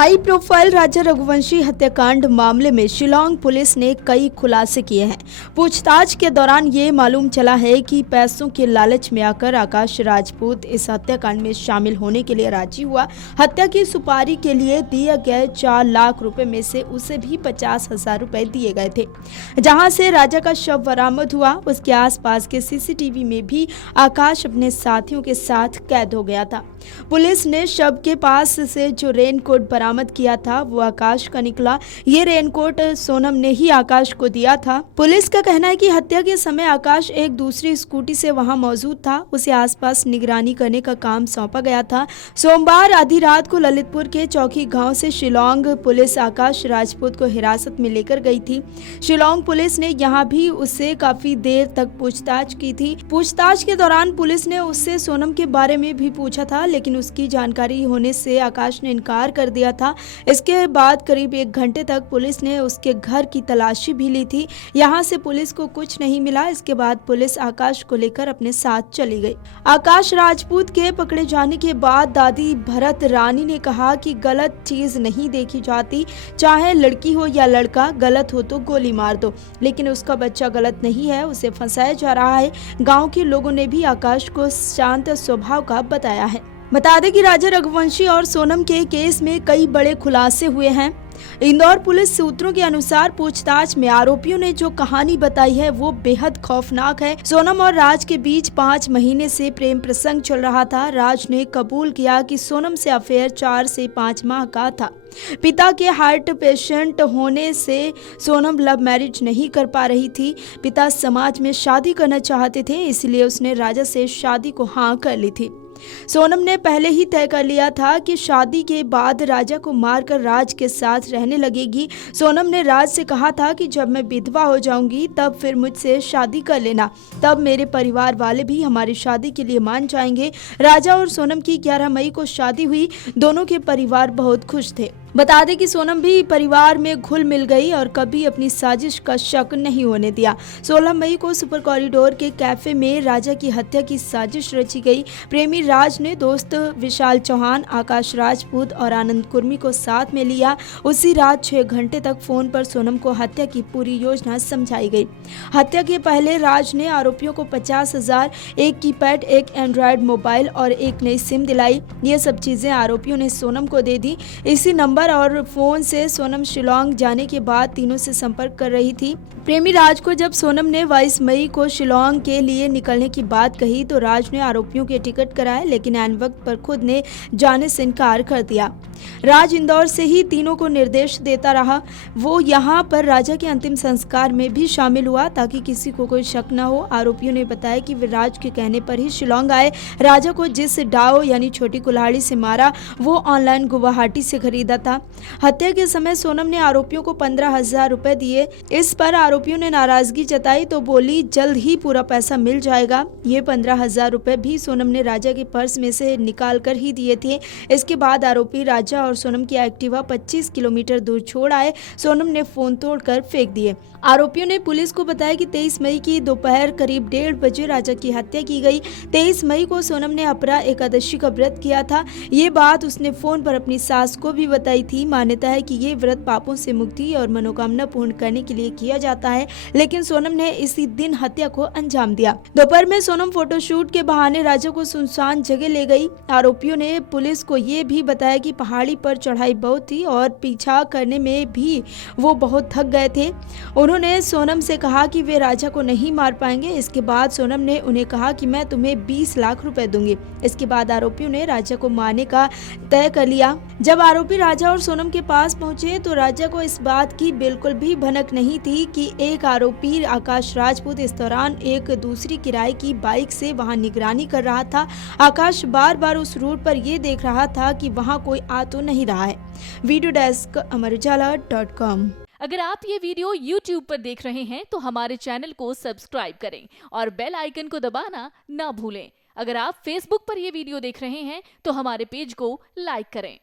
High profile राजा रघुवंशी हत्याकांड मामले में शिलांग पुलिस ने कई खुलासे किए हैं। पूछताछ के दौरान ये मालूम चला है कि पैसों के लालच में आकर आकाश राजपूत इस हत्याकांड में शामिल होने के लिए राजी हुआ। हत्या की सुपारी के लिए दिए गए 4 लाख रुपए में से उसे भी 50,000 रुपए दिए गए थे। जहां से राजा का शव बरामद हुआ, उसके आसपास के सीसीटीवी में भी आकाश अपने साथियों के साथ कैद हो गया था। पुलिस ने शव के पास से जो रेनकोट बरामद किया था वो आकाश का निकला। ये रेनकोट सोनम ने ही आकाश को दिया था। पुलिस का कहना है कि हत्या के समय आकाश एक दूसरी स्कूटी से वहां मौजूद था। उसे आसपास निगरानी करने का काम सौंपा गया था। सोमवार आधी रात को ललितपुर के चौकी गांव से शिलांग पुलिस आकाश राजपूत को हिरासत में लेकर गई थी। शिलांग पुलिस ने यहां भी उससे काफी देर तक पूछताछ की थी। पूछताछ के दौरान पुलिस ने उससे सोनम के बारे में भी पूछा था, लेकिन उसकी जानकारी होने से आकाश ने इनकार कर दिया था। इसके बाद करीब 1 घंटे तक पुलिस ने उसके घर की तलाशी भी ली थी। यहां से पुलिस को कुछ नहीं मिला। इसके बाद पुलिस आकाश को लेकर अपने साथ चली गई। आकाश राजपूत के पकड़े जाने के बाद दादी भरत रानी ने कहा कि गलत चीज नहीं देखी जाती, चाहे लड़की हो या लड़का, गलत हो तो गोली मार दो, लेकिन उसका बच्चा गलत नहीं है, उसे फंसाया जा रहा है। गाँव के लोगों ने भी आकाश को शांत स्वभाव का बताया है। बता दें कि राजा रघुवंशी और सोनम के केस में कई बड़े खुलासे हुए हैं। इंदौर पुलिस सूत्रों के अनुसार पूछताछ में आरोपियों ने जो कहानी बताई है वो बेहद खौफनाक है। सोनम और राज के बीच 5 महीने से प्रेम प्रसंग चल रहा था। राज ने कबूल किया कि सोनम से अफेयर 4 से 5 माह का था। पिता के हार्ट पेशेंट होने से सोनम लव मैरिज नहीं कर पा रही थी। पिता समाज में शादी करना चाहते थे, इसलिए उसने राजा से शादी को हाँ कर ली थी। सोनम ने पहले ही तय कर लिया था कि शादी के बाद राजा को मारकर राज के साथ रहने लगेगी। सोनम ने राज से कहा था कि जब मैं विधवा हो जाऊंगी तब फिर मुझसे शादी कर लेना, तब मेरे परिवार वाले भी हमारी शादी के लिए मान जाएंगे। राजा और सोनम की 11 मई को शादी हुई। दोनों के परिवार बहुत खुश थे। बता दें कि सोनम भी परिवार में घुल मिल गई और कभी अपनी साजिश का शक नहीं होने दिया। 16 मई को सुपर कॉरिडोर के कैफे में राजा की हत्या की साजिश रची गई। प्रेमी राज ने दोस्त विशाल चौहान, आकाश राजपूत और आनंद कुर्मी को साथ में लिया। उसी रात 6 घंटे तक फोन पर सोनम को हत्या की पूरी योजना समझाई गई। हत्या के पहले राज ने आरोपियों को 50,000, एक कीपैड, एक एंड्रॉयड मोबाइल और एक नई सिम दिलाई। ये सब चीजें आरोपियों ने सोनम को दे दी। इसी नंबर और फोन से सोनम शिलांग जाने के बाद तीनों से संपर्क कर रही थी। प्रेमी राज को जब सोनम ने 22 मई को शिलांग के लिए निकलने की बात कही तो राज ने आरोपियों के टिकट कराए, लेकिन ऐन वक्त पर खुद ने जाने से इनकार कर दिया। राज इंदौर से ही तीनों को निर्देश देता रहा। वो यहाँ पर राजा के अंतिम संस्कार में भी शामिल हुआ ताकि किसी को कोई शक न हो। आरोपियों ने बताया कि वे राज के कहने पर ही शिलांग आए। राजा को जिस डाव यानी छोटी कुल्हाड़ी से मारा वो ऑनलाइन गुवाहाटी से खरीदा था। हत्या के समय सोनम ने आरोपियों को 15,000 रुपए दिए। इस पर आरोपियों ने नाराजगी जताई तो बोली जल्द ही पूरा पैसा मिल जाएगा। ये 15,000 रुपए भी सोनम ने राजा के पर्स में से निकाल कर ही दिए थे। इसके बाद आरोपी राजा और सोनम की एक्टिवा 25 किलोमीटर दूर छोड़ आए। सोनम ने फोन तोड़कर फेंक दिए। आरोपियों ने पुलिस को बताया कि 23 मई की दोपहर करीब 1:30 बजे राजा की हत्या की गई। 23 मई को सोनम ने अपरा एकादशी का व्रत किया था। ये बात उसने फोन पर अपनी सास को भी बताई थी। मान्यता है कि ये व्रत पापों से मुक्ति और मनोकामना पूर्ण करने के लिए किया जाता है, लेकिन सोनम ने इसी दिन हत्या को अंजाम दिया। दोपहर में सोनम फोटोशूट के बहाने राजा को सुनसान जगह ले गई। आरोपियों ने पुलिस को ये भी बताया कि पहाड़ी पर चढ़ाई बहुत थी और पीछा करने में भी वो बहुत थक गए थे। उन्होंने सोनम से कहा कि वे राजा को नहीं मार पाएंगे। इसके बाद सोनम ने उन्हें कहा कि मैं तुम्हें 20 लाख रुपए दूंगी। इसके बाद आरोपियों ने राजा को मारने का तय कर लिया। जब आरोपी राजा और सोनम के पास पहुंचे तो राजा को इस बात की बिल्कुल भी भनक नहीं थी कि एक आरोपी आकाश राजपूत इस दौरान एक दूसरी किराए की बाइक से वहां निगरानी कर रहा था। आकाश बार बार उस रूट पर यह देख रहा था कि वहां कोई आ तो नहीं रहा है। Video desk amarujala.com। अगर आप ये वीडियो YouTube पर देख रहे हैं तो हमारे चैनल को सब्सक्राइब करें और बेल आइकन को दबाना ना भूलें। अगर आप Facebook पर ये वीडियो देख रहे हैं तो हमारे पेज को लाइक करें।